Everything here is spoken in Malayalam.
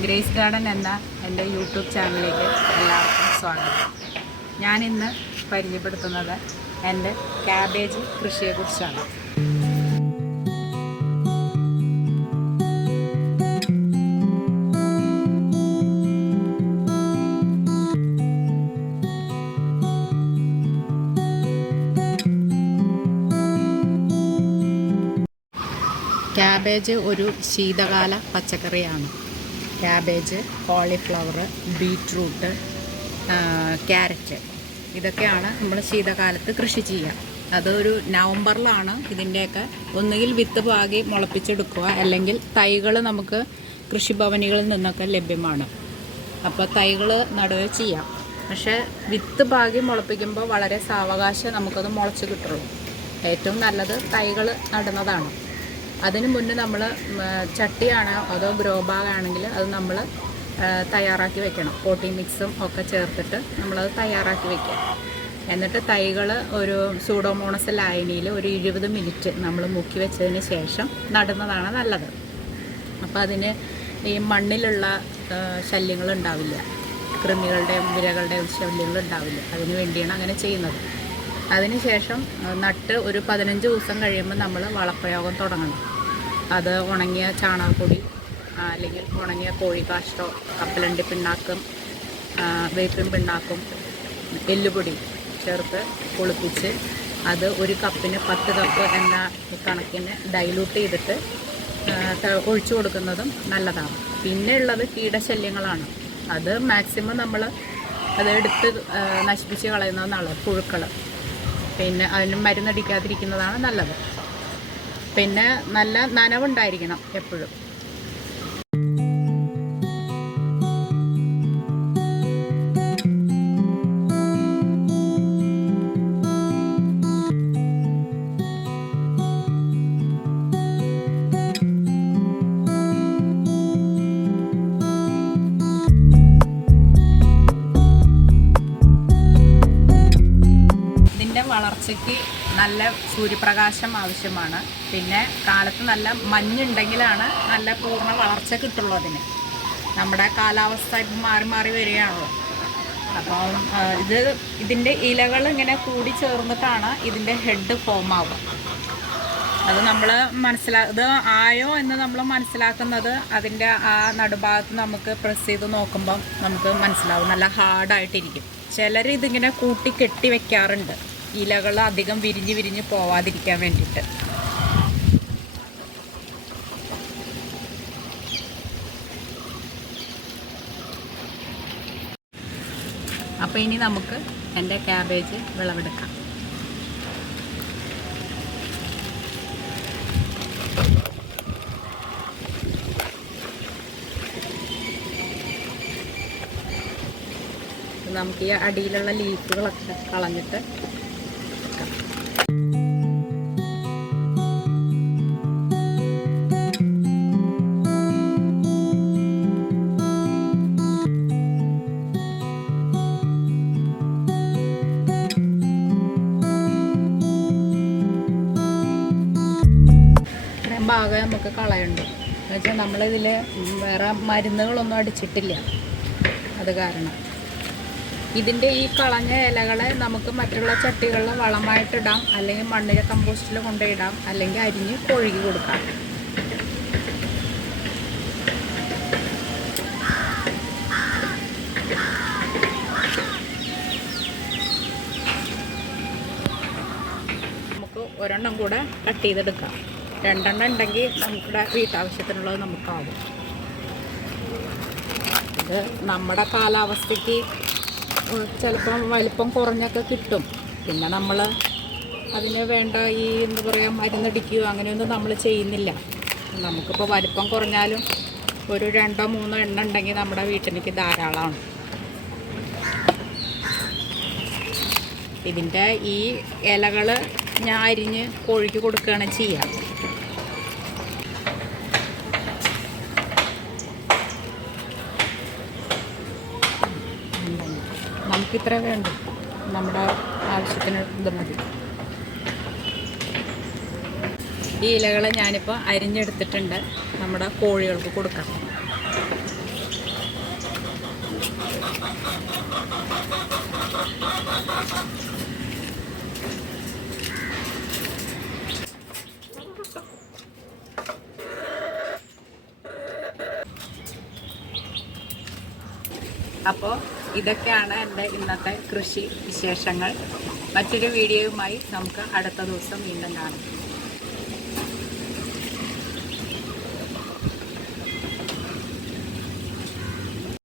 ഗ്രേസ് ഗാർഡൻ എന്ന എൻ്റെ യൂട്യൂബ് ചാനലിലേക്ക് എല്ലാവർക്കും സ്വാഗതം. ഞാനിന്ന് പരിചയപ്പെടുത്തുന്നത് എൻ്റെ ക്യാബേജ് കൃഷിയെക്കുറിച്ചാണ്. ക്യാബേജ് ഒരു ശീതകാല പച്ചക്കറിയാണ്. ക്യാബേജ്, കോളിഫ്ലവർ, ബീറ്റ്റൂട്ട്, ക്യാരറ്റ് ഇതൊക്കെയാണ് നമ്മൾ ശീതകാലത്ത് കൃഷി ചെയ്യുക. അതൊരു നവംബറിലാണ് ഇതിൻ്റെയൊക്കെ ഒന്നുകിൽ വിത്ത് പാകി മുളപ്പിച്ചെടുക്കുക, അല്ലെങ്കിൽ തൈകൾ നമുക്ക് കൃഷിഭവനികളിൽ നിന്നൊക്കെ ലഭ്യമാണ്. അപ്പോൾ തൈകൾ നടുകയോ ചെയ്യാം. പക്ഷേ വിത്ത് പാകി മുളപ്പിക്കുമ്പോൾ വളരെ സാവകാശം നമുക്കത് മുളച്ച് കിട്ടുള്ളൂ. ഏറ്റവും നല്ലത് തൈകൾ നടുന്നതാണ്. അതിന് മുന്നേ നമ്മൾ ചട്ടിയാണോ അതോ ഗ്രോ ബാഗ് ആണെങ്കിൽ അത് നമ്മൾ തയ്യാറാക്കി വെക്കണം. പോട്ടി മിക്സും ഒക്കെ ചേർത്തിട്ട് നമ്മളത് തയ്യാറാക്കി വെക്കുക. എന്നിട്ട് തൈകൾ ഒരു സൂഡോമോണസ് ലായനിയിൽ ഒരു 20 മിനിറ്റ് നമ്മൾ മുക്കി വെച്ചതിന് ശേഷം നടുന്നതാണ് നല്ലത്. അപ്പോൾ അതിന് ഈ മണ്ണിലുള്ള ശല്യങ്ങൾ ഉണ്ടാവില്ല, കൃമികളുടെയും വിരകളുടെയും ശല്യങ്ങൾ ഉണ്ടാവില്ല. അതിന് വേണ്ടിയാണ് അങ്ങനെ ചെയ്യുന്നത്. അതിനുശേഷം നട്ട് ഒരു 15 ദിവസം കഴിയുമ്പോൾ നമ്മൾ വളപ്രയോഗം തുടങ്ങണം. അത് ഉണങ്ങിയ ചാണകപ്പൊടി അല്ലെങ്കിൽ ഉണങ്ങിയ കോഴിക്കാഷ്ടോ, കപ്പലണ്ടി പിണ്ണാക്കും, വേപ്പിൻ പിണ്ണാക്കും, എല്ലുപൊടി ചേർത്ത് കുളിപ്പിച്ച് അത് ഒരു കപ്പിന് 10 കപ്പ് എന്ന കണക്കിന് ഡൈലൂട്ട് ചെയ്തിട്ട് ഒഴിച്ചു കൊടുക്കുന്നതും നല്ലതാണ്. പിന്നെ ഉള്ളത് കീടശല്യങ്ങളാണ്. അത് മാക്സിമം നമ്മൾ അത് എടുത്ത് നശിപ്പിച്ച് കളയുന്നതാണ് പുഴുക്കൾ. പിന്നെ അതിന് മരുന്നടിക്കാതിരിക്കുന്നതാണ് നല്ലത്. പിന്നെ നല്ല നനവുണ്ടായിരിക്കണം എപ്പോഴും. വളർച്ചയ്ക്ക് നല്ല സൂര്യപ്രകാശം ആവശ്യമാണ്. പിന്നെ കാലത്ത് നല്ല മഞ്ഞുണ്ടെങ്കിലാണ് നല്ല പൂർണ്ണ വളർച്ച കിട്ടുള്ളൂ. അതിന് നമ്മുടെ കാലാവസ്ഥ ഇപ്പം മാറി മാറി വരികയാണല്ലോ. അപ്പം ഇതിൻ്റെ ഇലകൾ ഇങ്ങനെ കൂടി ചേർന്നിട്ടാണ് ഇതിൻ്റെ ഹെഡ് ഫോം ആവുക. അത് നമ്മൾ ഇത് ആയോ എന്ന് നമ്മൾ മനസ്സിലാക്കുന്നത് അതിൻ്റെ ആ നടുഭാഗത്ത് നമുക്ക് പ്രസ് ചെയ്ത് നോക്കുമ്പം നമുക്ക് മനസ്സിലാവും. നല്ല ഹാർഡായിട്ടിരിക്കും. ചിലർ ഇതിങ്ങനെ കൂട്ടി കെട്ടി വെക്കാറുണ്ട്, ഇലകൾ അധികം വിരിഞ്ഞ് പോവാതിരിക്കാൻ വേണ്ടിയിട്ട്. അപ്പോൾ ഇനി നമുക്ക് എൻ്റെ ക്യാബേജ് വിളവെടുക്കാം. നമുക്ക് ഈ അടിയിലുള്ള ലീഫുകളൊക്കെ കളഞ്ഞിട്ട് ഭാഗം നമുക്ക് കളയണ്ട. എന്നുവെച്ചാൽ നമ്മളിതിൽ വേറെ മരുന്നുകളൊന്നും അടിച്ചിട്ടില്ല. അത് കാരണം ഇതിൻ്റെ ഈ കളഞ്ഞ ഇലകളെ നമുക്ക് മറ്റുള്ള ചട്ടികളിൽ വളമായിട്ടിടാം, അല്ലെങ്കിൽ മണ്ണിലെ കമ്പോസ്റ്റിൽ കൊണ്ടുപോയിടാം, അല്ലെങ്കിൽ അരിഞ്ഞ് കോഴിക്ക് കൊടുക്കാം. നമുക്ക് ഒരെണ്ണം കൂടെ കട്ട് ചെയ്തെടുക്കാം. 2 എണ്ണം ഉണ്ടെങ്കിൽ നമ്മുടെ വീട്ടാവശ്യത്തിനുള്ളത് നമുക്കാവും. ഇത് നമ്മുടെ കാലാവസ്ഥയ്ക്ക് ചിലപ്പം വലിപ്പം കുറഞ്ഞൊക്കെ കിട്ടും. പിന്നെ നമ്മൾ അതിന് വേണ്ട ഈ എന്താ പറയുക മരുന്നടിക്കുകയോ അങ്ങനെയൊന്നും നമ്മൾ ചെയ്യുന്നില്ല. നമുക്കിപ്പോൾ വലിപ്പം കുറഞ്ഞാലും ഒരു 2-3 എണ്ണം ഉണ്ടെങ്കിൽ നമ്മുടെ വീട്ടിലേക്ക് ധാരാളമാണ്. ഇതിൻ്റെ ഈ ഇലകൾ ഞാൻ അരിഞ്ഞ് കോഴിക്ക് കൊടുക്കുകയാണ് ചെയ്യുക. നമുക്കിത്ര വേണ്ട, നമ്മുടെ ആവശ്യത്തിന് ഇത് മതി. ഈ ഇലകൾ ഞാനിപ്പോൾ അരിഞ്ഞെടുത്തിട്ടുണ്ട്, നമ്മുടെ കോഴികൾക്ക് കൊടുക്കാം. അപ്പോൾ ഇതൊക്കെയാണ് എൻ്റെ ഇന്നത്തെ കൃഷി വിശേഷങ്ങൾ. മറ്റൊരു വീഡിയോയുമായി നമുക്ക് അടുത്ത ദിവസം വീണ്ടും കാണാം.